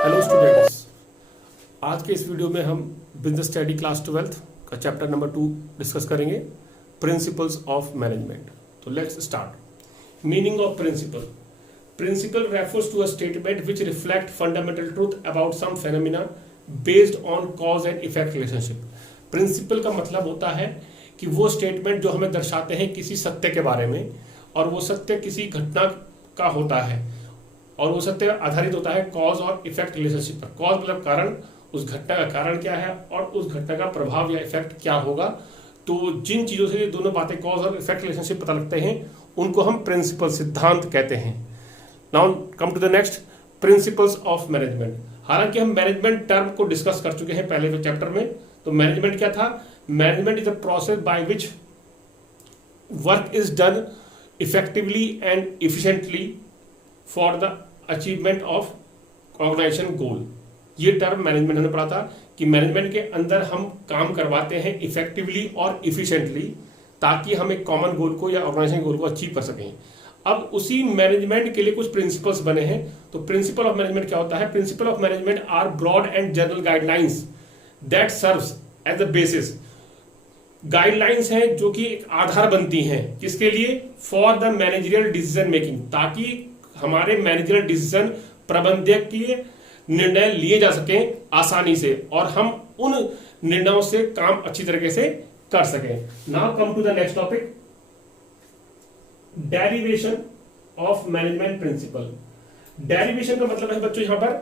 Hello students, आज के इस वीडियो में हम बिजनेस स्टडी क्लास 12 का चैप्टर नंबर 2 डिस्कस करेंगे, प्रिंसिपल्स ऑफ मैनेजमेंट। तो let's start. Meaning of principle. Principle refers to a statement which reflect fundamental truth about some phenomena based on cause and effect relationship. Principle का मतलब होता है कि वो statement जो हमें दर्शाते हैं किसी सत्य के बारे में, और वो सत्य किसी घटना का होता है, और वो सत्य आधारित होता है कॉज और इफेक्ट रिलेशनशिप पर। कॉज मतलब कारण, उस घटना का कारण क्या है और उस घटना का प्रभाव या इफेक्ट क्या होगा। तो जिन चीजों से ये दोनों बातें कॉज और इफेक्ट रिलेशनशिप पता लगते हैं उनको हम प्रिंसिपल, सिद्धांत कहते हैं। Now come to the next, principles of management. हालांकि हम मैनेजमेंट टर्म को डिस्कस कर चुके हैं पहले के चैप्टर में। तो मैनेजमेंट क्या था? Management is a process by which work is done effectively and efficiently for the achievement of organisation goal. ये टर्म मैनेजमेंट हमने पढ़ा था कि मैनेजमेंट के अंदर हम काम करवाते हैं इफेक्टिवली और इफिशिएंटली, ताकि हम एक कॉमन गोल को या ऑर्गेनाइजेशन गोल को अचीव कर सकें। अब उसी मैनेजमेंट के लिए कुछ प्रिंसिपल्स बने हैं। तो प्रिंसिपल ऑफ मैनेजमेंट क्या होता है? Principle of management are broad and general guidelines that serves as a basis. Guidelines हैं जो कि एक आधार बनती हैं, किसके लिए? For the managerial decision making, ताकि हमारे मैनेजरियल डिसीजन, प्रबंधकीय निर्णय लिए जा सकें आसानी से और हम उन निर्णयों से काम अच्छी तरीके से कर सकें। Now come to the next topic, derivation of management principle. Derivation का मतलब है बच्चों यहां पर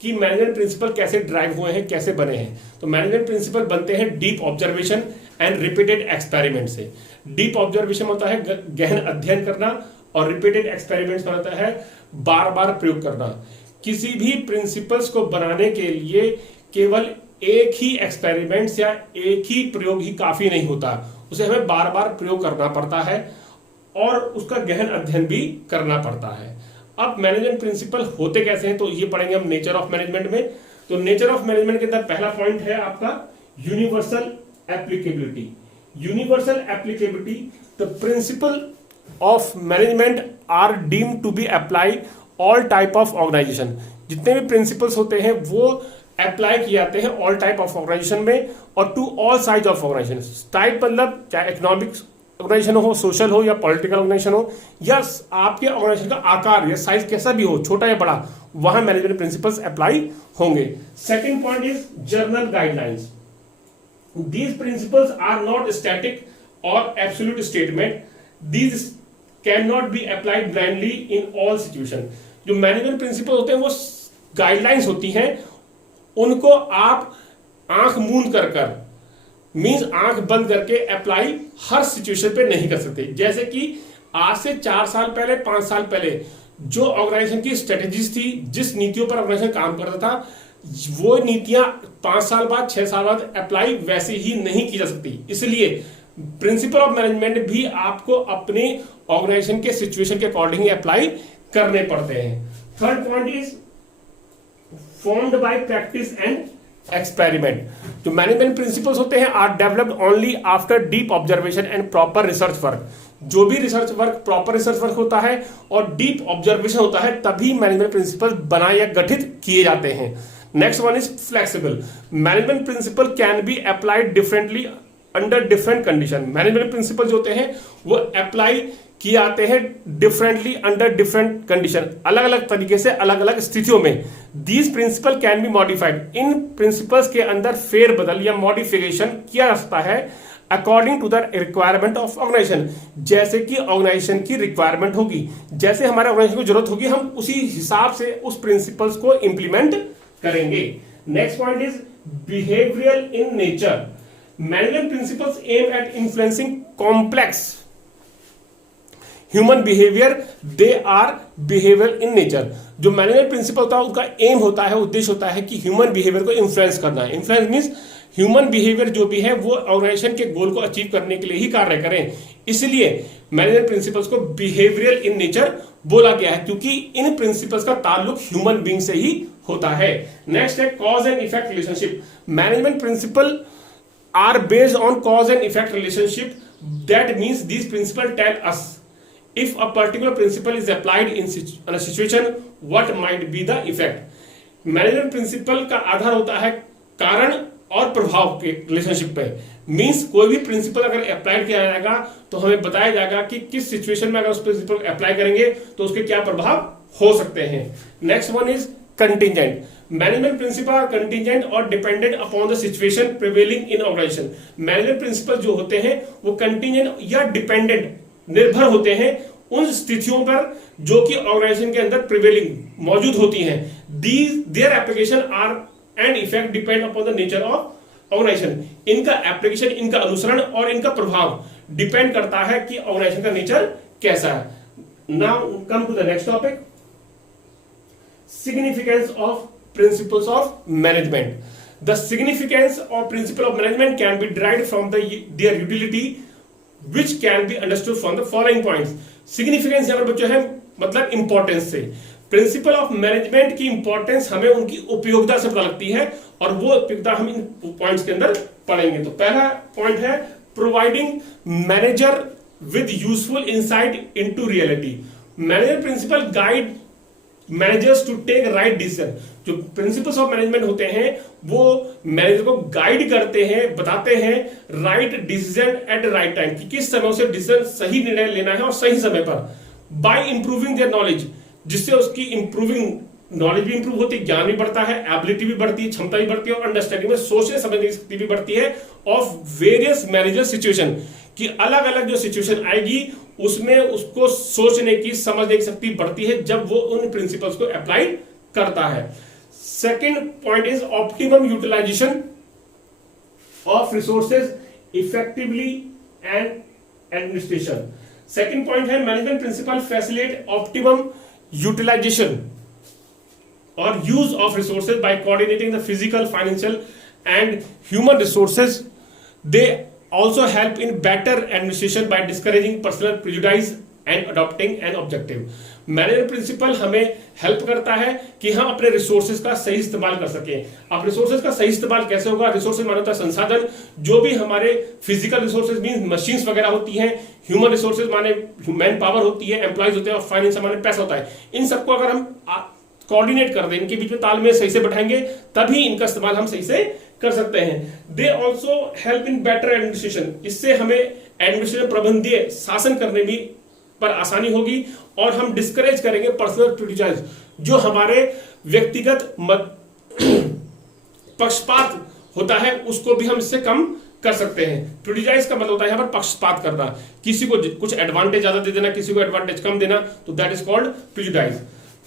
कि मैनेजमेंट प्रिंसिपल कैसे ड्राइव हुए हैं, कैसे बने हैं। तो मैनेजमेंट प्रिंसिपल बनते हैं deep observation and repeated experiment से। डीप ऑब्जर्वेशन होता है गहन अध्ययन करना, और रिपीटेड एक्सपेरिमेंट्स होता है बार बार प्रयोग करना। किसी भी प्रिंसिपल्स को बनाने के लिए केवल एक ही एक्सपेरिमेंट्स या एक ही प्रयोग ही काफी नहीं होता, उसे हमें बार बार प्रयोग करना पड़ता है और उसका गहन अध्ययन भी करना पड़ता है। अब मैनेजमेंट प्रिंसिपल होते कैसे हैं, तो ये पढ़ेंगे हम नेचर ऑफ मैनेजमेंट में। तो नेचर ऑफ मैनेजमेंट के अंदर पहला पॉइंट है आपका universal applicability. Universal applicability, the principle of management are deemed to be apply all type of organization. जितने भी प्रिंसिपल्स होते हैं वो अप्लाई किए जाते हैं ऑल टाइप ऑफ ऑर्गेनाइजेशन में, और to all size of organization. Type मतलब चाहे इकोनॉमिक ऑर्गेनाइजेशन हो, सोशल हो या पॉलिटिकल ऑर्गेनाइजेशन हो, या आपके ऑर्गेनाइजेशन का आकार या साइज कैसा भी हो, छोटा या बड़ा, वहां मैनेजमेंट प्रिंसिपल्स अप्लाई होंगे। Second point is journal guidelines. These principles are not static or absolute statement. These cannot be applied blindly in all situations. जो मैनेजमेंट प्रिंसिपल होते हैं वो गाइडलाइंस होती हैं, उनको आप आंख मूंद कर मीन्स आंख बंद करके अप्लाई हर सिचुएशन पे नहीं कर सकते। जैसे कि आज से 4 साल पहले, 5 साल पहले जो ऑर्गेनाइजेशन की स्ट्रेटेजीज थी, जिस नीतियों पर ऑर्गेनाइजेशन काम करता था, वो नीतियां 5 साल बाद, 6 साल बाद अप्लाई वैसे ही नहीं की जा सकती। इसलिए प्रिंसिपल ऑफ मैनेजमेंट भी आपको अपने ऑर्गेनाइजेशन के सिचुएशन के अकॉर्डिंग अप्लाई करने पड़ते हैं। Third point is formed by practice and experiment. जो मैनेजमेंट प्रिंसिपल्स होते हैं are developed only after deep observation and proper research work. जो भी research work, proper research work होता है और डीप ऑब्जर्वेशन होता है, तभी मैनेजमेंट प्रिंसिपल बनाए या गठित किए जाते हैं। Next one is flexible. Management principle can be applied differently under different condition. Management principle जो होते हैं वो अप्लाई किए जाते हैं डिफरेंटली अंडर डिफरेंट कंडीशन, अलग अलग तरीके से, अलग अलग स्थितियों में। These principle can be modified. इन प्रिंसिपल्स के अंदर फेरबदल या मॉडिफिकेशन किया जा सकता है according to the requirement of organization. जैसे कि ऑर्गेनाइजेशन की रिक्वायरमेंट होगी, जैसे हमारे ऑर्गेनाइजेशन को जरूरत होगी, हम उसी हिसाब से उस प्रिंसिपल्स को इंप्लीमेंट करेंगे। Next point is behavioural in nature. Management principles aim at influencing complex human behaviour, they are behaviour in nature. जो मैनेजमेंट प्रिंसिपल होता है उसका एम होता है, उद्देश्य होता है कि ह्यूमन बिहेवियर को इन्फ्लुएंस करना है। इन्फ्लुएंस मींस ह्यूमन बिहेवियर जो भी है वो ऑर्गेनाइजेशन के गोल को अचीव करने के लिए ही कार्य करें। इसलिए मैनेजमेंट प्रिंसिपल्स को बिहेवियरल इन नेचर बोला गया है, क्योंकि इन प्रिंसिपल्स का ताल्लुक ह्यूमन बीइंग से ही होता है। नेक्स्ट है cause and effect relationship. Management principle are based on cause and effect relationship. That means this principle tell us if a particular principle is applied in a situation, what might be the effect. Management principle का आधार होता है कारण और प्रभाव के relationship पे। Means कोई भी प्रिंसिपल अगर अप्लाई किया जाएगा तो हमें बताया जाएगा कि किस सिचुएशन में अगर उस प्रिंसिपल अप्लाई करेंगे तो उसके क्या प्रभाव हो सकते हैं। Next one is contingent. Management principle are contingent और dependent upon the situation prevailing in organisation. Management principle जो होते हैं वो कंटिजेंट या डिपेंडेंट, निर्भर होते हैं उन स्थितियों पर जो कि ऑर्गेनाइजेशन के अंदर प्रिवेलिंग मौजूद होती हैं। Their application are and effect depend upon the nature of organization. इनका एप्लीकेशन, इनका अनुसरण और इनका प्रभाव डिपेंड करता है कि ऑर्गेनाइजेशन का नेचर कैसा है। Now come to the next topic, significance of principles of management. The significance of principle of management can be derived from their utility, which can be understood from the following points. Significance यहाँ पर बच्चों है मतलब importance से। Principal of management की importance हमें उनकी उपयोगिता से पता लगती है और वो उपयोगिता हम इन पॉइंट्स के अंदर पढ़ेंगे। तो पहला पॉइंट है providing manager with useful insight into reality. Manager principle guide managers to take right decision. जो प्रिंसिपल्स ऑफ मैनेजमेंट होते हैं वो मैनेजर को गाइड करते हैं, बताते हैं right decision at right time, कि किस समय उसे डिसीजन, सही निर्णय लेना है और सही समय पर। बाय इंप्रूविंग देयर नॉलेज, जिससे उसकी इंप्रूविंग नॉलेज भी इंप्रूव होती है, ज्ञान भी बढ़ता है, एबिलिटी भी बढ़ती है, क्षमता भी बढ़ती है और अंडरस्टैंडिंग में सोचने समझने की शक्ति भी बढ़ती है ऑफ वेरियस मैनेजर सिचुएशन, कि अलग अलग जो सिचुएशन आएगी उसमें उसको सोचने की, समझने की शक्ति बढ़ती है जब वो उन प्रिंसिपल्स को अप्लाई करता है। Second point is optimum utilisation of resources effectively and administration. Second point है management principle facilitate optimum utilisation और use of resources by coordinating the physical, financial and human resources. They also help in better administration by discouraging personal prejudice and adopting an objective. Manager principle हमें help करता है कि हम अपने resources का सही इस्तेमाल कर सकें। अब रिसोर्सेज का सही इस्तेमाल कैसे होगा? रिसोर्सेज माना होता है संसाधन, जो भी हमारे फिजिकल रिसोर्सेज मीन मशीन्स वगैरह होती हैं, ह्यूमन रिसोर्सेज माने मैन पावर होती है, एम्प्लॉयज होते हैं और फाइनेंस माने पैसा होता है। इन सबको अगर हम कोऑर्डिनेट कर दें, इनके बीच में तालमेल सही से बैठाएंगे, तभी इनका इस्तेमाल हम सही से कर सकते हैं। They also help in better administration, इससे हमें एडमिनिस्ट्रेशन, प्रबंधीय शासन करने भी पर आसानी होगी और हम डिस्करेज करेंगे पर्सनल प्रेजुडिस, जो हमारे व्यक्तिगत पक्षपात होता है उसको भी हम इससे कम कर सकते हैं। प्रेजुडिस का मतलब होता है यहाँ पर पक्षपात करना, किसी को कुछ एडवांटेज ज्यादा दे देना, किसी को एडवांटेज कम देना, तो that is called prejudice.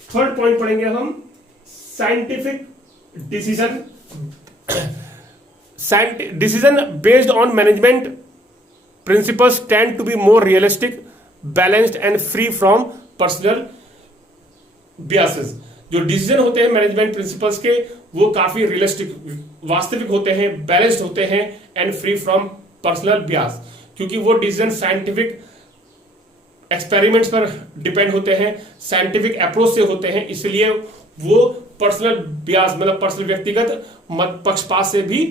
Third point पढ़ेंगे हम scientific decision. Decision based on management principles tend to be more realistic, balanced and free from personal biases. जो डिसीजन होते हैं मैनेजमेंट प्रिंसिपल्स के वो काफी रियलिस्टिक, वास्तविक होते हैं, बैलेंस्ड होते हैं and free from personal Beas, क्योंकि वो डिसीजन साइंटिफिक एक्सपेरिमेंट्स पर डिपेंड होते हैं, साइंटिफिक अप्रोच से होते हैं, इसलिए वो पर्सनल बियास मतलब पर्सनल व्यक्तिगत पक्षपात से भी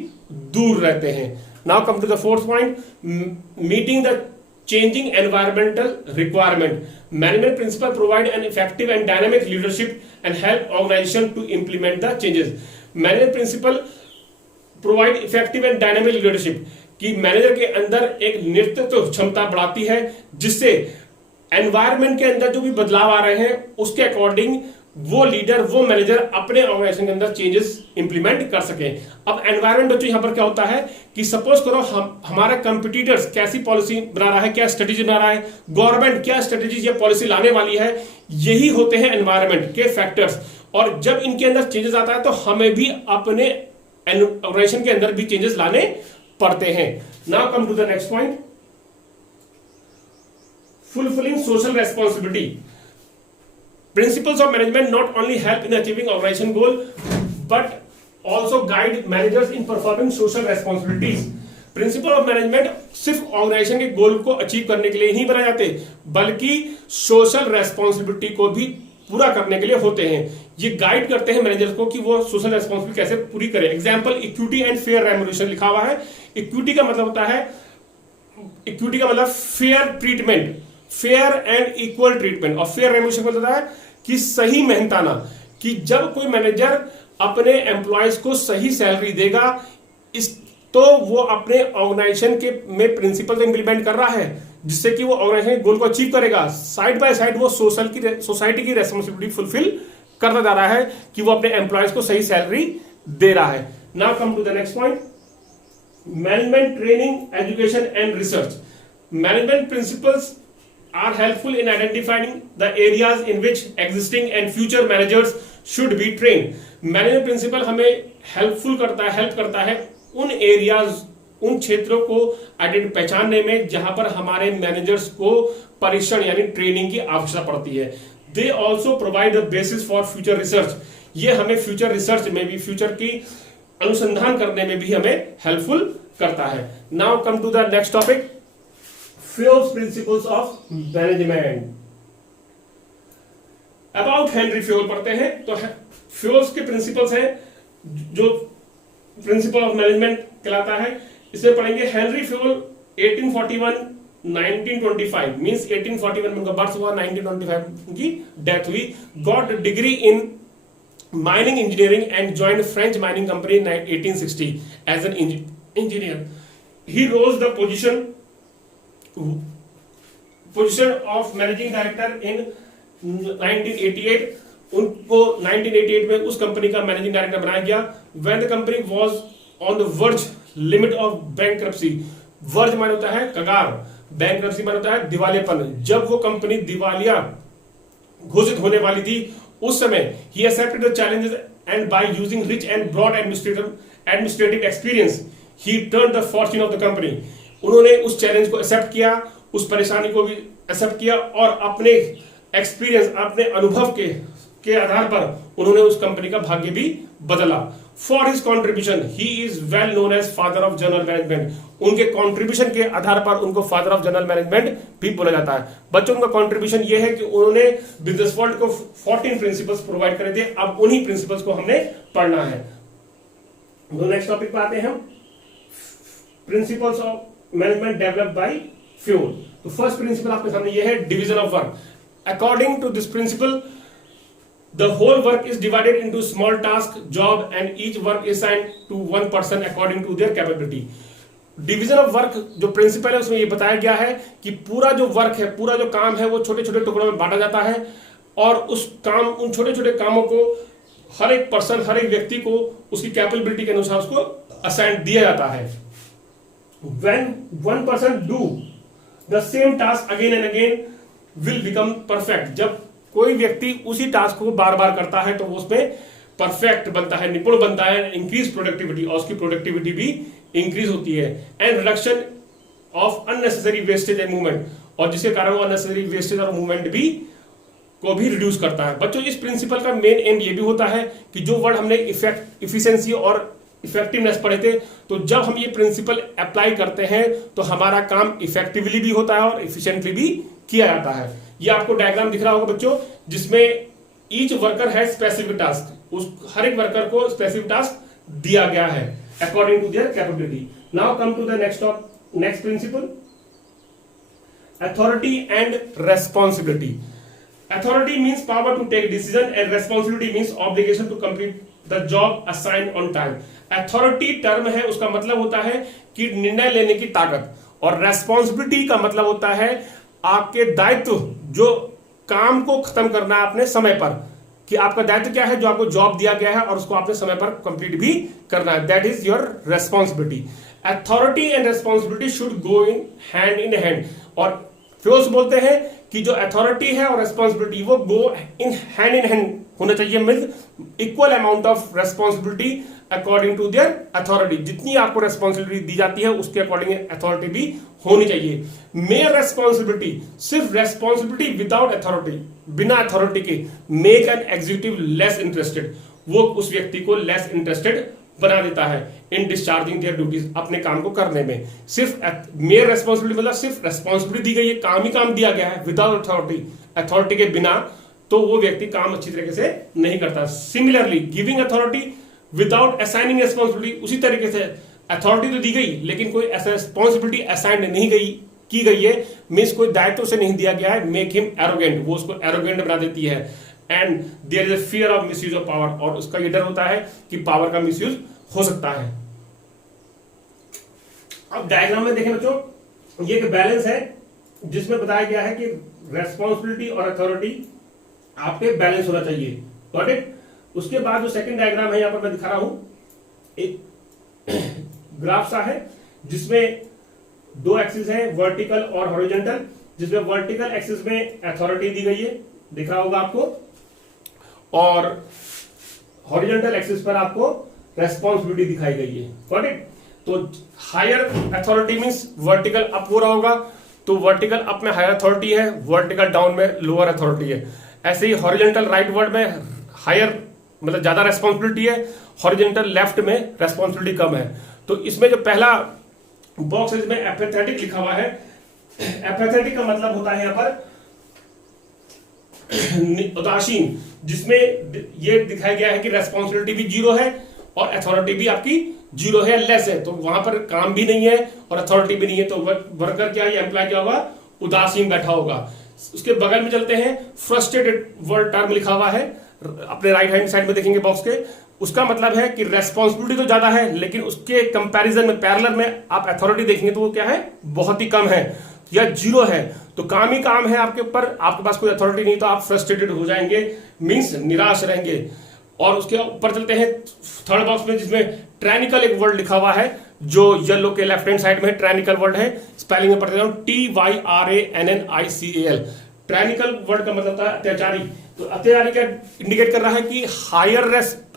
दूर रहते हैं। Now come to the fourth point, meeting the changing environmental requirement. Management principle provide an effective and dynamic leadership and help organization to implement the changes. Management principle provide effective and dynamic leadership, कि manager के अंदर एक नेतृत्व क्षमता बढ़ाती है जिससे environment के अंदर जो भी बदलाव आ रहे हैं उसके अकॉर्डिंग वो लीडर, वो मैनेजर अपने ऑर्गेनाइजेशन के अंदर चेंजेस इंप्लीमेंट कर सके। अब एनवायरमेंट बच्चों यहां पर क्या होता है कि सपोज करो हमारा कंपटीटर्स कैसी पॉलिसी बना रहा है, क्या स्ट्रेटेजी बना रहा है, गवर्नमेंट क्या स्ट्रेटेजी या पॉलिसी लाने वाली है, यही होते हैं एनवायरमेंट के फैक्टर्स। और जब इनके अंदर चेंजेस आता है तो हमें भी अपने ऑर्गेनाइजेशन के अंदर भी चेंजेस लाने पड़ते हैं। Now come to the next point, fulfilling social responsibility. Principles of management not only help in achieving organization goal but also guide managers in performing social responsibilities. Principal of management सिर्फ organisation के गोल को achieve करने के लिए ही बनाए जाते, बल्कि social responsibility को भी पूरा करने के लिए होते हैं। ये गाइड करते हैं मैनेजर्स को कि वो सोशल रेस्पॉन्सिबिलिटी कैसे पूरी करें। Example, equity and fair remuneration लिखा हुआ है। इक्विटी का मतलब होता है, इक्विटी का मतलब fair treatment, fair and equal treatment, और फेयर रेम्यूनरेशन मतलब होता है कि सही मेहनताना, कि जब कोई मैनेजर अपने एम्प्लॉयज को सही सैलरी देगा, इस तो वो अपने ऑर्गेनाइजेशन के में प्रिंसिपल इंप्लीमेंट कर रहा है जिससे कि वो ऑर्गेनाइजेशन गोल को अचीव करेगा। साइड बाय साइड वो सोसाइटी की रेस्पॉन्सिबिलिटी फुलफिल करता जा रहा है कि वो अपने एम्प्लॉयज को सही सैलरी दे रहा है। Now come to the next point, management training, education and research. Management principles are helpful in identifying the areas in which existing and future managers should be trained. Management principle हमें help करता है उन areas, उन क्षेत्रों को पहचानने में जहां पर हमारे मैनेजर्स को परीक्षण यानी ट्रेनिंग की आवश्यकता पड़ती है। They also provide the basis for future research. ये हमें फ्यूचर रिसर्च में भी, फ्यूचर की अनुसंधान करने में भी हमें हेल्पफुल करता है। Now come to the next topic, Fewell's Principles of Management। About Henry Fayol पढ़ते हैं। तो फ्यूल्स के प्रिंसिपल्स हैं जो प्रिंसिपल ऑफ मैनेजमेंट कहलाता है। इसमें पढ़ेंगे हेनरी फ्यूल 1841 1925 मींस 1841 में उनका बर्थ हुआ, 1925 उनकी डेथ हुई। Got degree in mining engineering and joined French mining company in 1860 as an engineer. He rose the position of managing director in 1988। उनको 1988 में उस कंपनी का मैनेजिंग डायरेक्टर बनाया गया। When the company was on the verge limit of bankruptcy. Verge माने होता है कगार, बैंकरप्सी माने होता है दिवालियापन। जब वो कंपनी दिवालिया घोषित होने वाली थी उस समय he accepted the challenges and by using rich and broad administrative experience he turn the fortune of the company. उन्होंने उस चैलेंज को एक्सेप्ट किया, उस परेशानी को भी एक्सेप्ट किया और अपने एक्सपीरियंस, अपने अनुभव के आधार पर उन्होंने उस कंपनी का भाग्य भी बदला। For his contribution he is well known as father of general management. उनके कॉन्ट्रीब्यूशन के आधार पर उनको फादर ऑफ जनरल मैनेजमेंट भी बोला जाता है। बच्चों, उनका कॉन्ट्रीब्यूशन ये है कि उन्होंने बिजनेस वर्ल्ड को 14 प्रिंसिपल्स प्रोवाइड करे थे। अब उन्हीं प्रिंसिपल्स को हमने पढ़ना है। नेक्स्ट टॉपिक पे आते हैं हम, principles of management developed by Fayol. तो फर्स्ट प्रिंसिपल आपके सामने ये है, division of work. According to this principle the whole work is divided into small task, job and each work is assigned to one person according to their capability. Division of work जो principle है उसमें ये बताया गया है कि पूरा जो वर्क है, पूरा जो काम है वो छोटे छोटे टुकड़ों में बांटा जाता है और उन छोटे छोटे कामों को हर एक पर्सन, हर एक व्यक्ति को उसकी कैपेबिलिटी के अनुसार उसको असाइन दिया जाता है। When one person do the same task again and again will become perfect। जब कोई व्यक्ति उसी टास्क को बार बार करता है तो वो उसमें परफेक्ट बनता है, निपुण बनता है, इंक्रीज प्रोडक्टिविटी, और उसकी प्रोडक्टिविटी भी इंक्रीज होती है। And reduction of unnecessary wastage and movement, और जिसके कारण वो अननेसेसरी वेस्टेज और मूवमेंट को भी रिड्यूस करता है। बच्चों, इस प्रिंसिपल का मेन एम ये भी होता है कि जो वर्ड हमने इफिशिएंसी और इफेक्टिवनेस पढ़े थे, तो जब हम ये प्रिंसिपल अप्लाई करते हैं तो हमारा काम इफेक्टिवली भी होता है और इफिशिएंटली भी किया जाता है। ये आपको डायग्राम दिख रहा होगा बच्चों, जिसमें ईच वर्कर है स्पेसिफिक टास्क, उस हर एक वर्कर को स्पेसिफिक टास्क दिया गया है according to their capability. Now come to the next principle, authority and responsibility. Authority means power to take decision and responsibility means obligation to complete the job assigned on time। Authority term है, उसका मतलब होता है कि निर्णय लेने की ताकत, और रेस्पॉन्सिबिलिटी का मतलब होता है आपके दायित्व, जो काम को खत्म करना है अपने समय पर, कि आपका दायित्व क्या है, जो आपको जॉब दिया गया है और उसको आपने समय पर कंप्लीट भी करना है, that is your responsibility. Authority and responsibility should go in hand. और फ्यूल्स बोलते हैं कि जो अथॉरिटी है और रेस्पॉन्सिबिलिटी वो गो इन हैंड होना चाहिए, means equal amount of responsibility according to their authority. जितनी आपको रेस्पॉन्सिबिलिटी दी जाती है उसके अकॉर्डिंग अथॉरिटी भी होनी चाहिए। मेयर रेस्पॉन्सिबिलिटी, सिर्फ रेस्पॉन्सिबिलिटी विदाउट अथॉरिटी, बिना अथॉरिटी के, make an executive less interested, वो उस व्यक्ति को लेस इंटरेस्टेड बना देता है इन डिस्चार्जिंग देयर ड्यूटीज, अपने काम को करने में। सिर्फ मेयर रेस्पॉन्सिबिलिटी मतलब सिर्फ रेस्पॉन्सिबिलिटी दी गई है, काम ही काम दिया गया है विदाउट अथॉरिटी के बिना, तो वो व्यक्ति काम अच्छी तरीके से नहीं करता। Similarly giving authority without assigning responsibility, उसी तरीके से अथॉरिटी तो दी गई लेकिन कोई ऐसा रेस्पॉन्सिबिलिटी असाइन नहीं की गई है, मीन्स कोई दायित्व से नहीं दिया गया है, मेक हिम एरोगेंट, वो उसको एरोगेंट बना देती है। And there is a fear of misuse of power, और उसका ये डर होता है कि पावर का मिसयूज हो सकता है। अब डायग्राम में देखें बच्चों, ये एक बैलेंस है जिसमें बताया गया है कि रेस्पॉन्सिबिलिटी और अथॉरिटी आपके बैलेंस होना चाहिए। Got it. उसके बाद जो सेकंड डायग्राम है यहां पर मैं दिखा रहा हूं, एक ग्राफ सा है जिसमें दो एक्सिस है, वर्टिकल और हॉरिजॉन्टल, जिसमें वर्टिकल एक्सिस में अथॉरिटी दी गई है, दिख रहा होगा आपको, और हॉरिजॉन्टल एक्सिस पर आपको रेस्पॉन्सिबिलिटी दिखाई गई है। Got it. तो higher authority means vertical up हो रहा होगा, तो वर्टिकल अप में हायर अथॉरिटी है, वर्टिकल डाउन में लोअर अथॉरिटी है। ऐसे ही हॉरिजॉन्टल राइट वर्ड में हायर मतलब ज्यादा रेस्पॉन्सिबिलिटी है, हॉरिजॉन्टल लेफ्ट में रेस्पॉन्सिबिलिटी कम है। तो इसमें जो पहला बॉक्स है इसमें एपैथेटिक लिखा हुआ है। एपैथेटिक का मतलब होता है यहां पर उदासीन, जिसमें ये दिखाया गया है कि रेस्पॉन्सिबिलिटी भी जीरो है और अथॉरिटी भी आपकी जीरो है, लेस है, तो वहां पर काम भी नहीं है और अथॉरिटी भी नहीं है, तो वर्कर क्या, ये एम्प्लॉय क्या होगा, उदासीन बैठा होगा। उसके बगल में चलते हैं, फ्रस्ट्रेटेड वर्ड टर्म लिखा हुआ है अपने राइट हैंड साइड में देखेंगे बॉक्स के। उसका मतलब है कि रेस्पॉन्सिबिलिटी तो ज्यादा है लेकिन उसके कंपैरिजन में पैरेलल में आप अथॉरिटी देखेंगे तो वो क्या है, बहुत ही कम है या जीरो है। तो काम ही काम है आपके ऊपर, आपके पास कोई अथॉरिटी नहीं, तो आप फ्रस्ट्रेटेड हो जाएंगे, मींस निराश रहेंगे। और उसके ऊपर चलते हैं थर्ड बॉक्स में, जिसमें ट्रायनिकल एक वर्ड लिखा हुआ है जो येलो के लेफ्ट हैंड साइड में ट्रायनिकल वर्ड है, स्पेलिंग में पढ़ देता हूं, TYRANNICAL। ट्रायनिकल वर्ड का मतलब होता है अत्याचारी। तो अत्याचारी क्या इंडिकेट कर रहा है कि हायर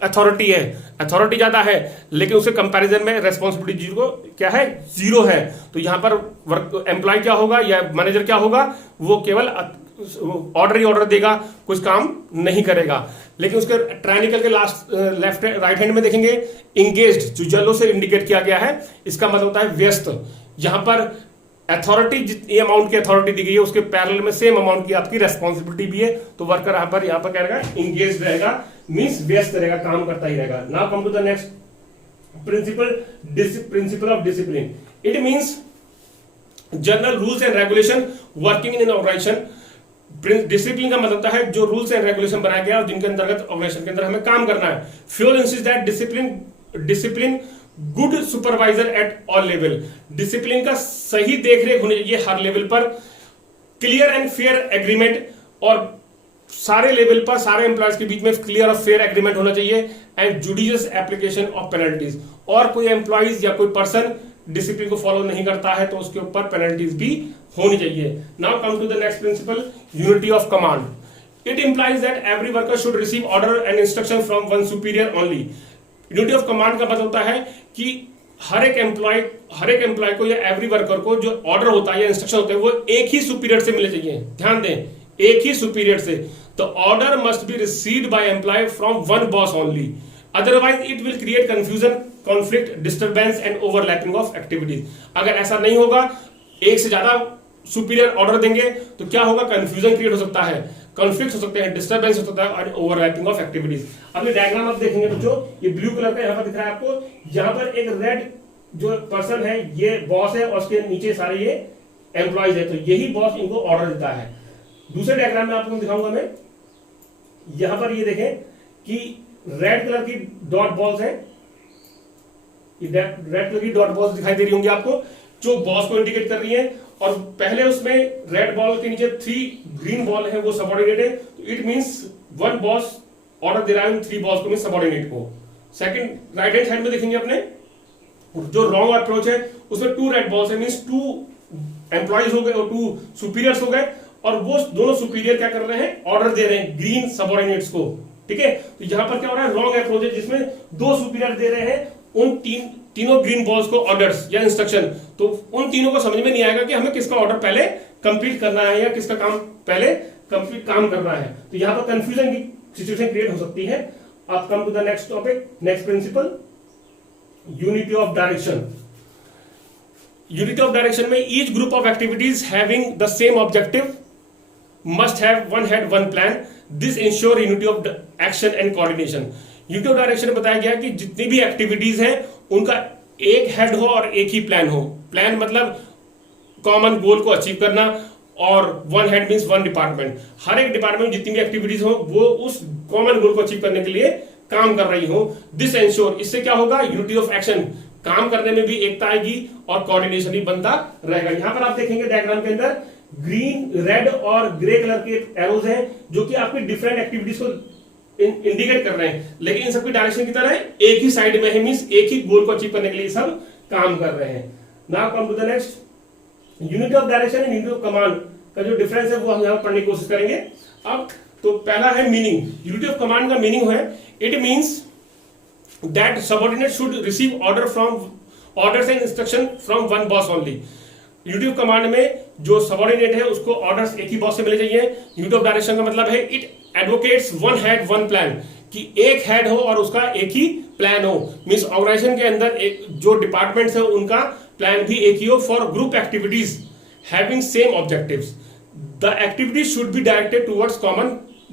अथॉरिटी है, अथॉरिटी ज्यादा है लेकिन उसके कंपैरिजन में रेस्पॉन्सिबिलिटी जीरो क्या है, जीरो है। तो यहां पर वर्क एम्प्लॉय क्या होगा या मैनेजर क्या होगा, वो केवल ऑर्डर ही ऑर्डर देगा, कुछ काम नहीं करेगा। लेकिन उसके ट्रायनिकल के लास्ट लेफ्ट राइट हैंड में देखेंगे इंगेज्ड, जो येलो से इंडिकेट किया गया है, इसका मतलब होता है व्यस्त। यहां पर अथॉरिटी जितनी अमाउंट की अथॉरिटी दी गई है उसके पैरेलल में सेम अमाउंट की आपकी रेस्पॉन्सिबिलिटी भी है, तो वर्कर यहां पर क्या रहेगा, इंगेज रहेगा, मींस व्यस्त रहेगा, काम करता ही रहेगा। Now come to the next principle of discipline. It means general rules and regulation working in an organization. Discipline का मतलब होता है जो रूल्स एंड रेगुलेशन बनाया गया और जिनके अंतर्गत ऑर्गेनाइजेशन के अंदर हमें काम करना है। Fuel insist that discipline good supervisor at all level. Discipline का सही देखरेख होनी चाहिए हर लेवल पर, क्लियर एंड फेयर एग्रीमेंट, और सारे लेवल पर सारे एम्प्लॉयज के बीच में क्लियर और फेयर एग्रीमेंट होना चाहिए, and judicious application of penalties. और कोई एम्प्लॉयज या कोई पर्सन डिसिप्लिन को फॉलो नहीं करता है तो उसके ऊपर पेनल्टीज भी होनी चाहिए। Now come to the next principle, unity of command. It implies that every worker should receive order and instruction from one superior only. Unity of command का मतलब होता है कि हर एक एम्प्लॉय को या एवरी वर्कर को जो ऑर्डर होता है या इंस्ट्रक्शन होते हैं वो एक ही सुपीरियर से मिलने चाहिए। ध्यान दें, एक ही सुपीरियर से। तो order must be received by employee from one boss only, otherwise it will create confusion, conflict, disturbance and overlapping of activities. अगर ऐसा नहीं होगा, एक से ज्यादा सुपीरियर ऑर्डर देंगे तो क्या होगा, कंफ्यूजन क्रिएट हो सकता है, कॉन्फ्लिक्ट हो सकते हैं, डिस्टर्बेंस हो सकता है और ओवरलैपिंग ऑफ एक्टिविटीज। अब ये डायग्राम आप देखेंगे बच्चों, ये ब्लू कलर का यहां पर दिख रहा है आपको, यहां पर एक रेड जो पर्सन है ये बॉस है और उसके नीचे सारे ये एम्प्लॉयज है, तो यही बॉस इनको ऑर्डर देता है। दूसरे डायग्राम में आपको दिखाऊंगा मैं, यहां पर ये देखें कि रेड कलर की डॉट बॉल्स है, रेड कलर की डॉट बॉल्स दिखाई दे रही होंगी आपको, जो बॉस को इंडिकेट कर रही है, और पहले उसमें रेड बॉल के नीचे 3 ग्रीन बॉल है वो सबऑर्डिनेट है, तो it means one boss order दे रहा है 3 बॉस को, मींस सबऑर्डिनेट को। सेकंड राइट हैंड साइड में देखेंगे अपने, जो रॉन्ग अप्रोच है उसमें 2 रेड बॉल्स है, मींस 2 एम्प्लॉयज हो गए और 2 सुपीरियर्स हो गए, और वो दोनों सुपीरियर क्या कर रहे हैं, ऑर्डर दे रहे हैं ग्रीन सबऑर्डिनेट्स को। ठीक है, तो यहां पर क्या हो रहा है, रॉन्ग अप्रोच है जिसमें 2 सुपीरियर दे रहे हैं उन तीनों ग्रीन बॉल्स को ऑर्डर्स या इंस्ट्रक्शन, तो उन तीनों को समझ में नहीं आएगा कि हमें किसका ऑर्डर पहले कंप्लीट करना है या किसका काम पहले कंप्लीट काम करना है, तो यहां पर कंफ्यूजन की सिचुएशन क्रिएट हो सकती है। अब come to the next topic, next principle, unity of direction. Unity of direction में each group of activities having the same objective must have one head one plan, this ensure unity of action and coordination। Unity of direction में बताया गया कि जितनी भी activities हैं उनका एक हेड हो और एक ही प्लान हो। प्लान मतलब कॉमन गोल को अचीव करना, और one head means one department. हर एक डिपार्टमेंट में जितनी भी एक्टिविटीज हो वो उस कॉमन गोल को अचीव करने के लिए काम कर रही हो। दिस एंश्योर, इससे क्या होगा, यूनिटी ऑफ एक्शन, काम करने में भी एकता आएगी और कोऑर्डिनेशन भी बनता रहेगा। यहां पर आप देखेंगे डायग्राम के अंदर ग्रीन, रेड और ग्रे कलर के एरोज हैं जो कि आपकी डिफरेंट एक्टिविटीज को इंडिकेट कर रहे हैं, लेकिन इन सबकी डायरेक्शन की तरह एक ही साइड में है, मींस एक ही गोल को अचीव करने के लिए सब काम कर रहे हैं। Now come to the next, unity of direction and unity of command का जो डिफरेंस है वो हम यहां पढ़ने की कोशिश करेंगे। अब तो पहला है मीनिंग। यूनिटी ऑफ कमांड का मीनिंग है, it means that subordinate should receive orders and instruction from one boss only. Unity of command में जो सबऑर्डिनेट है उसको ऑर्डर्स एक ही बॉस से मिले चाहिए। यूनिटी ऑफ डायरेक्शन का मतलब है it advocates one head one plan, कि एक हेड हो और उसका एक ही प्लान हो। मींस ऑर्गेनाइजेशन के अंदर एक जो डिपार्टमेंट्स है उनका प्लान भी एक ही हो for group activities having same objectives. The activities should be directed towards common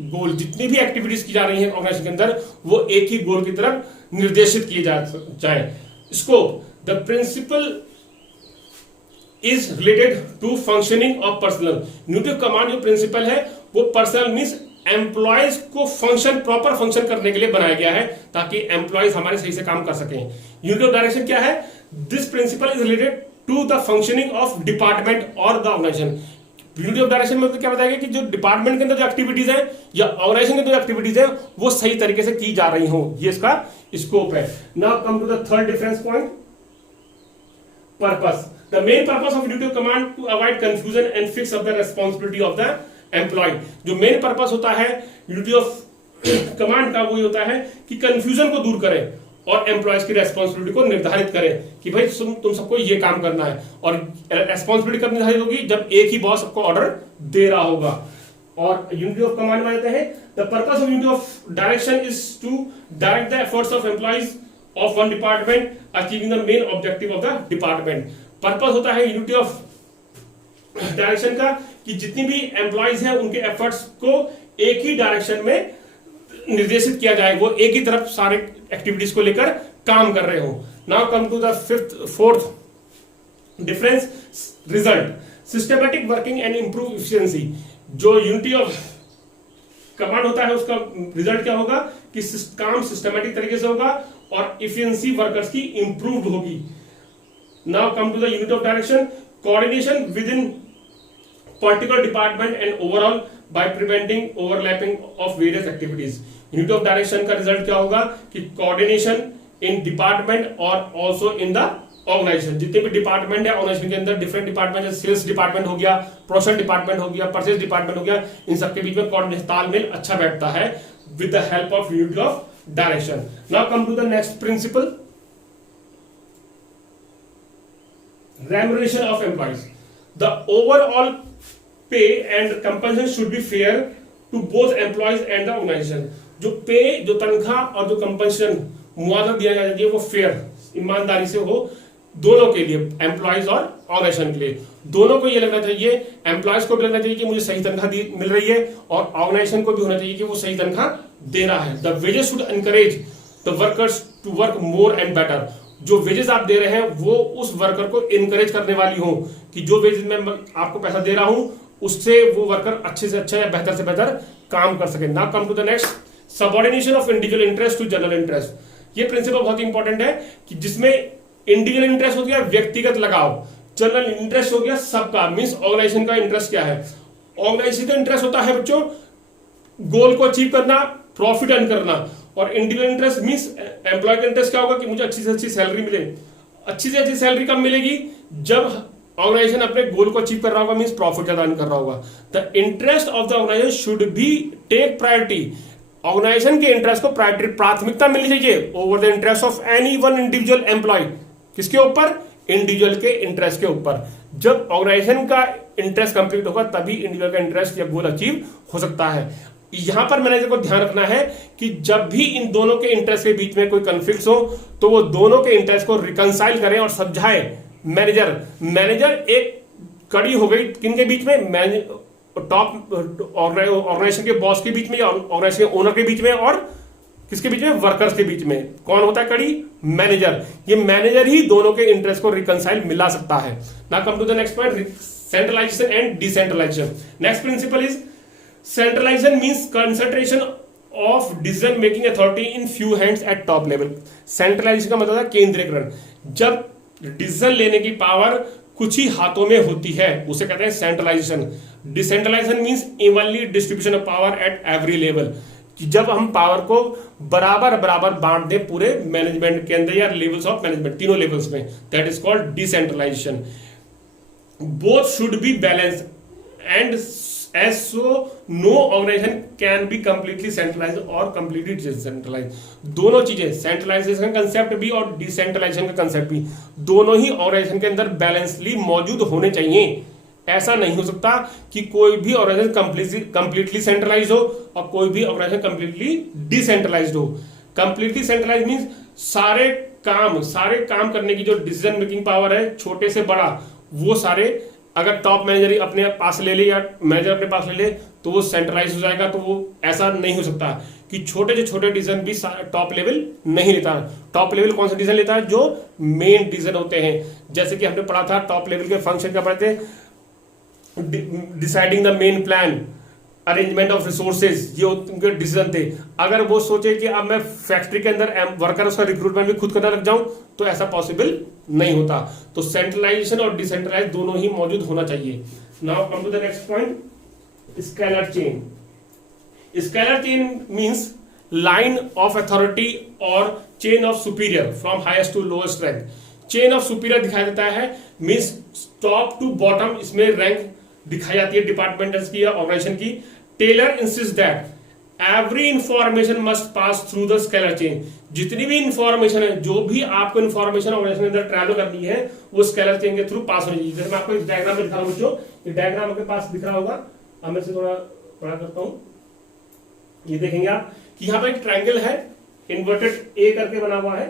goal. जितनी भी एक्टिविटीज की जा रही है ऑर्गेनाइजेशन के अंदर वो एक ही गोल की तरफ निर्देशित किए जाए। Scope, the principle is related to functioning of personal. Unity of command जो प्रिंसिपल है वो पर्सनल मींस एम्प्लॉयज को प्रॉपर फंक्शन करने के लिए बनाया गया है ताकि एम्प्लॉयज हमारे सही से काम कर सकें। यूनिटी ऑफ डायरेक्शन क्या है, this principle is related to the functioning of department और the organisation. Unity of direction में क्या बताएगा कि जो डिपार्टमेंट के अंदर जो एक्टिविटीज है या ऑर्गेनाइजेशन के अंदर जो एक्टिविटीज है वो सही तरीके से की जा रही हो, ये इसका स्कोप है। Now come to the third difference point, purpose. The main purpose of duty of command to avoid confusion and fix up the responsibility of the employee। जो मेन पर्पस होता है यूनिटी ऑफ कमांड का वो ये होता है कि confusion को दूर करें और एम्प्लॉयज की रेस्पॉन्सिबिलिटी को निर्धारित करें कि भाई तुम सबको ये काम करना है। और रेस्पॉन्सिबिलिटी कब निर्धारित होगी, जब एक ही बॉस सबको ऑर्डर दे रहा होगा। और यूनिटी ऑफ कमांड में आते हैं, the purpose of unity of direction is to direct the efforts of employees of one department achieving the main objective of the department. Purpose होता है यूनिटी ऑफ डायरेक्शन का कि जितनी भी एम्प्लॉयज हैं उनके एफर्ट्स को एक ही डायरेक्शन में निर्देशित किया जाए, वो एक ही तरफ सारे एक्टिविटीज को लेकर काम कर रहे हो। Now come to the fourth difference, result, systematic working and improve efficiency. जो यूनिटी ऑफ कमांड होता है उसका रिजल्ट क्या होगा कि काम सिस्टमैटिक तरीके से होगा और इफिशिएंसी वर्कर्स की इंप्रूव्ड होगी। Now come to the unit of direction, coordination within particular department and overall by preventing overlapping of various activities। Unit of direction का रिजल्ट क्या होगा कि coordination in department और also in the organization। जितने भी department है organisation के अंदर, डिफरेंट डिपार्टमेंट है, सेल्स डिपार्टमेंट हो गया, प्रोडक्शन डिपार्टमेंट हो गया, परचेज डिपार्टमेंट हो गया, इन सबके बीच में कोऑर्डिनेशन तालमेल अच्छा बैठता है with the help of unit of direction. Now come to the next principle, remuneration of employees। The overall pay and compensation should be fair to both employees and the organization। जो पे, जो तनख्वाह और जो कंपनसेशन मुआवजा दिया जाना चाहिए वो फेयर, ईमानदारी से हो दोनों के लिए, एम्प्लॉयज और ऑर्गेनाइजेशन के लिए। दोनों को ये लगना चाहिए, एम्प्लॉयज को भी लगना चाहिए कि मुझे सही तनख्वाह मिल रही है और ऑर्गेनाइजेशन को भी होना चाहिए कि वो सही तनख्वाह दे रहा है। The wages should encourage the workers to work more and better. जो वेजेस आप दे रहे हैं वो उस वर्कर को इनकरेज करने वाली हो कि जो वेजेस मैं आपको पैसा दे रहा हूं उससे वो वर्कर अच्छे से अच्छा या बेहतर से बेहतर काम कर सके। Now come to the next, subordination of individual interest to general interest. ये प्रिंसिपल बहुत इंपॉर्टेंट है कि जिसमें इंडिविजुअल इंटरेस्ट हो गया व्यक्तिगत लगाव, जनरल इंटरेस्ट हो गया सबका। मींस ऑर्गेनाइजेशन का इंटरेस्ट क्या है, ऑर्गेनाइजेशन का इंटरेस्ट होता है बच्चों गोल को अचीव करना, प्रॉफिट अर्न करना। और इंडिविजुअल इंटरेस्ट मींस एम्प्लॉय का इंटरेस्ट क्या होगा कि मुझे अच्छी से अच्छी सैलरी मिले। अच्छी से अच्छी सैलरी कब मिलेगी, जब ऑर्गेनाइजेशन अपने गोल को अचीव कर रहा होगा, मींस प्रॉफिट ज्यादा अर्न कर रहा होगा। The interest of the organization should be take priority. Organization के इंटरेस्ट को प्राथमिकता मिलनी चाहिए over the interest of any one individual employ. किसके ऊपर, इंडिविजुअल के इंटरेस्ट के ऊपर। जब ऑर्गेनाइजेशन का इंटरेस्ट कंप्लीट होगा तभी इंडिविजुअल का इंटरेस्ट या गोल अचीव हो सकता है। यहां पर मैनेजर को ध्यान रखना है कि जब भी इन दोनों के इंटरेस्ट के बीच में कोई कन्फ्लिक्ट हो तो वो दोनों के इंटरेस्ट को रिकंसाइल करें और समझाए मैनेजर एक कड़ी हो गई किन के बीच में, टॉप ऑर्गेनाइजेशन के बॉस के बीच में या ऑर्गेनाइजेशन के ओनर के बीच में और किसके बीच में, वर्कर्स के बीच में। कौन होता है कड़ी, मैनेजर। ये मैनेजर ही दोनों के इंटरेस्ट को रिकंसाइल मिला सकता है। Now come to the next point, centralization and decentralization. Next principle is centralization means concentration of decision making authority in few hands at top level. Centralization का मतलब है केंद्रीकरण. जब डिसीजन लेने की पावर कुछ ही हाथों में होती है उसे कहते हैं centralization. Decentralization means evenly distribution of power at every level. जब हम पावर को बराबर बराबर बांट दें पूरे मैनेजमेंट के अंदर या लेवल्स ऑफ मैनेजमेंट, तीनों लेवल्स में, that is called decentralization. Both should be balance and as so no organization can be completely centralized or completely decentralized. दोनों चीजें, सेंट्रलाइजेशन का कंसेप्ट भी और डिसेंट्रलाइजेशन का कंसेप्ट भी, दोनों ही ऑर्गेनाइजेशन के अंदर बैलेंसली मौजूद होने चाहिए. ऐसा नहीं हो सकता कि कोई भी ऑर्गेनाइजेशन कंप्लीटली सेंट्रलाइज हो और कोई भी ऑर्गेनाइजेशन कंप्लीटली डिसेंट्रलाइज्ड हो. कंप्लीटली सेंट्रलाइज मींस सारे काम करने की जो डिसीजन मेकिंग पावर है, छोटे से बड़ा, वो सारे अगर टॉप मैनेजर अपने पास ले ले या मैनेजर अपने पास ले ले तो वो सेंट्रलाइज हो जाएगा. तो वो ऐसा नहीं हो सकता कि छोटे से छोटे डिसीजन भी टॉप लेवल नहीं लेता. टॉप लेवल कौन सा डिसीजन लेता है? जो मेन डिसीजन होते हैं. जैसे कि हमने पढ़ा था टॉप लेवल के फंक्शन क्या पढ़ते, deciding the main plan, arrangement of resources, ये उनके डिसीजन थे. अगर वो सोचे कि अब मैं फैक्ट्री के अंदर वर्कर उसका रिक्रूटमेंट भी खुद करने लग जाऊं तो ऐसा पॉसिबल नहीं होता. तो सेंट्रलाइजेशन और डिसेंट्रलाइज दोनों ही मौजूद होना चाहिए. Now come to the next point, scalar chain. Scalar chain means line of authority और chain of superior from highest to lowest rank. Chain of superior दिखाई देता है मींस टॉप टू बॉटम इसमें रैंक दिखाई जाती है डिपार्टमेंट्स की या ऑर्गेनाइजेशन की. Taylor insist that every information must pass through the scalar chain. जितनी भी इंफॉर्मेशन है, जो भी आपको इंफॉर्मेशन ऑर्गेनाइजेशन के अंदर ट्रैवल करनी है, वो स्केलर चेन के थ्रू पास होनी चाहिए. जैसे मैं आपको इस डायग्राम में दिखा रहा हूं बच्चों, ये डायग्राम आपके पास दिख रहा होगा. अब मैं इसे थोड़ा बड़ा करता हूं. ये देखेंगे आप कि यहाँ पर एक ट्रायंगल है, इन्वर्टेड ए करके बना हुआ है.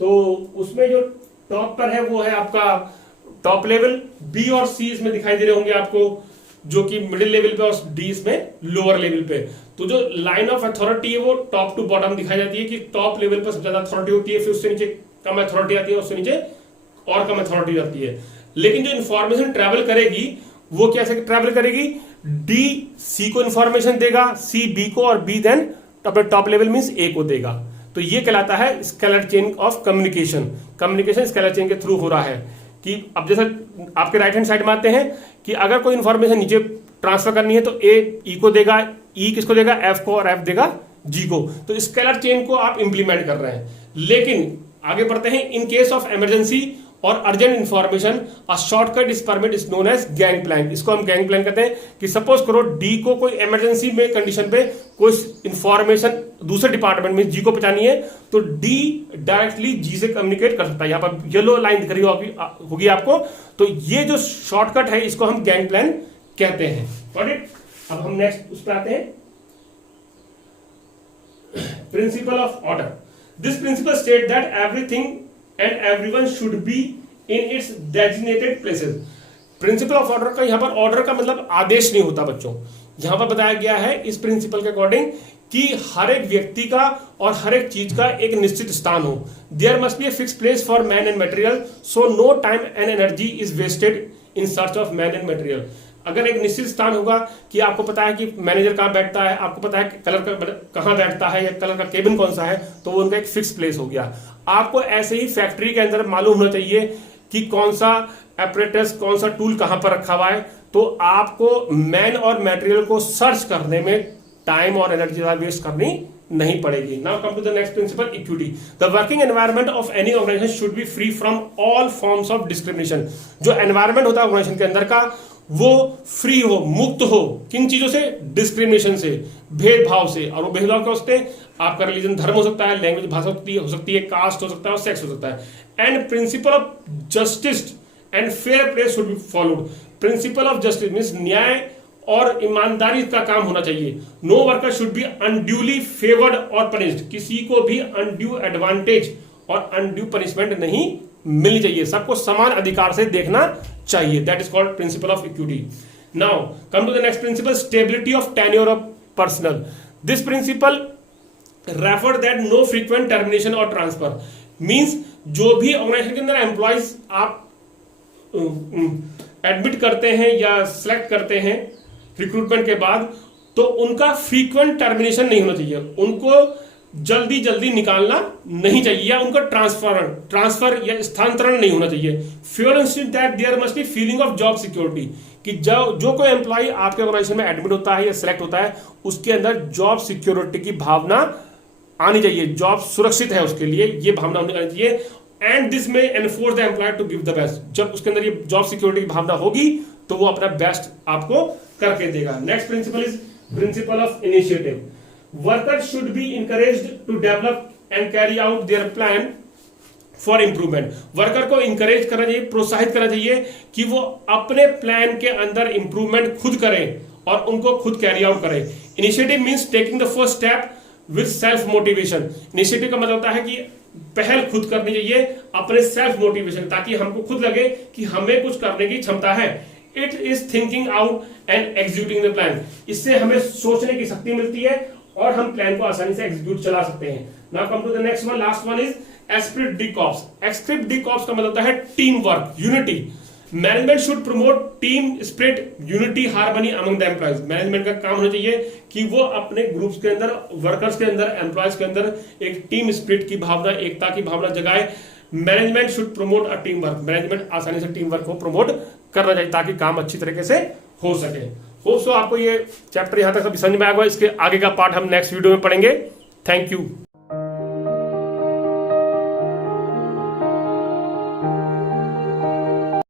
तो उसमें जो टॉप पर है वो है आपका टॉप लेवल, बी और सी इसमें दिखाई दे रहे होंगे आपको, जो कि मिडिल लेवल पे, और डी इसमें लोअर लेवल पे. तो जो लाइन ऑफ अथॉरिटी है वो टॉप टू बॉटम दिखाई जाती है कि टॉप लेवल पर सबसे ज्यादा अथॉरिटी होती है, फिर उससे नीचे कम अथॉरिटी आती है, उससे नीचे और कम अथॉरिटी आती है. लेकिन जो इंफॉर्मेशन ट्रैवल करेगी वो कैसे ट्रैवल करेगी? डी सी को इंफॉर्मेशन देगा, सी बी को, और बी देन अपने टॉप लेवल मींस ए को देगा. तो ये कहलाता है scalar chain of communication. Communication scalar chain के थ्रू हो रहा है. कि अब जैसे आपके राइट हैंड साइड में आते हैं कि अगर कोई इंफॉर्मेशन नीचे ट्रांसफर करनी है तो ए ई को देगा, ई किसको देगा? एफ को, और एफ देगा जी को. तो स्केलर चेन को आप इंप्लीमेंट कर रहे हैं. लेकिन आगे बढ़ते हैं. इन केस ऑफ इमरजेंसी और urgent information a shortcut is permit is known as gang plank. इसको हम गैंग प्लैंक कहते हैं कि सपोज करो डी को कोई इमरजेंसी में कंडीशन पे कोई इंफॉर्मेशन दूसरे डिपार्टमेंट में जी को पहुंचानी है, तो डी डायरेक्टली जी से कम्युनिकेट कर सकता है. यहां पर येलो लाइन दिख रही होगी आपको. तो ये जो शॉर्टकट है इसको हम गैंग प्लान कहते हैं. Got it? अब हम नेक्स्ट उस पर आते हैं. Principle of order. This principle state that everything and everyone should be in its designated places. Principle of order का यहां पर ऑर्डर का मतलब आदेश नहीं होता बच्चों. यहां पर बताया गया है इस प्रिंसिपल के अकॉर्डिंग कि हर एक व्यक्ति का और हर एक चीज का एक निश्चित स्थान हो. There must be a fix place for man and material, so no time and energy is wasted in search of man and material. अगर एक निश्चित स्थान होगा कि आपको पता है कि मैनेजर कहाँ बैठता है, आपको पता है कलर का कहाँ बैठता है या कलर का केबिन कौन सा है, तो वो उनका एक फिक्स प्लेस हो गया. आपको ऐसे ही फैक्ट्री के अंदर मालूम होना चाहिए कि कौन सा एपरेटस, कौन सा टूल कहां पर रखा हुआ है. तो आपको मैन और मटेरियल को सर्च करने में टाइम और एनर्जी वेस्ट करनी नहीं पड़ेगी. Now come to the next principle, equity. The working environment of any organization should be free from all forms of discrimination. जो एनवायरनमेंट होता है ऑर्गेनाइजेशन के अंदर का, वो फ्री हो, मुक्त हो. किन चीजों से? डिस्क्रिमिनेशन से, भेदभाव से. और वो भेदभाव क्या होते हैं? आपका रिलीजन, धर्म हो सकता है, लैंग्वेज भाषा हो सकती है, कास्ट हो सकता है, और सेक्स हो सकता है. And principle of justice and fair play should be followed. Principle of justice means न्याय और ईमानदारी का काम होना चाहिए. No worker should be unduly favoured और पनिश्ड. किसी को भी अनड्यू एडवांटेज और अनड्यू पनिशमेंट नहीं मिलनी चाहिए. सबको समान अधिकार से देखना चाहिए. That is called principle of equity. Now come to the next principle, stability of tenure of personnel. This principle refer that no frequent termination और ट्रांसफर. मींस जो भी ऑर्गेनाइजेशन के अंदर एम्प्लॉइज आप एडमिट करते हैं या सिलेक्ट करते हैं रिक्रूटमेंट के बाद, तो उनका फ्रीक्वेंट टर्मिनेशन नहीं होना चाहिए, उनको जल्दी जल्दी निकालना नहीं चाहिए, या उनका ट्रांसफर या स्थानांतरण नहीं होना चाहिए। Fewer institute that there must be feeling of job security, कि जो कोई एम्प्लॉय आपके ऑर्गेनाइजेशन में एडमिट होता है या सिलेक्ट होता है, उसके अंदर जॉब सिक्योरिटी की भावना आनी चाहिए, जॉब सुरक्षित है उसके लिए, ये भावना होनी चाहिए। And this may enforce the employ to give the best, जब उसके अंदर ये जॉब सिक्योरिटी की भावना होगी तो वो अपना बेस्ट आपको करके देगा। Next principle is principle of initiative. Workers should be encouraged to develop and carry out their plan for improvement. Worker को इंकरेज करना चाहिए, प्रोत्साहित करना चाहिए कि वो अपने प्लान के अंदर इंप्रूवमेंट खुद करें और उनको खुद कैरी आउट करें। Initiative means taking the first step with self motivation. Initiative का मतलब होता है कि पहल खुद करनी चाहिए अपने सेल्फ मोटिवेशन, ताकि हमको खुद लगे कि हमें कुछ करने की क्षमता है। It is thinking out and executing the plan. इससे हमें सोचने की शक्ति मिलती है और हम प्लान को आसानी से एग्जीक्यूट चला सकते हैं। Now come to the next one, last one is esprit de corps. Esprit de corps का मतलब होता है team work, unity. Management should promote team spirit, unity, harmony among the employees. मैनेजमेंट का काम होना चाहिए कि वो अपने ग्रुप्स के अंदर, वर्कर्स के अंदर, एम्प्लॉयज के अंदर एक टीम स्पिरिट की भावना, एकता की भावना जगाए। Management should promote a team work. Management आसानी से टीम वर्क को प्रमोट करना चाहिए ताकि काम अच्छी तरीके से हो सके। होप सो आपको ये चैप्टर यहां तक समझ में आएगा। इसके आगे का पार्ट हम नेक्स्ट वीडियो में पढ़ेंगे। Thank you.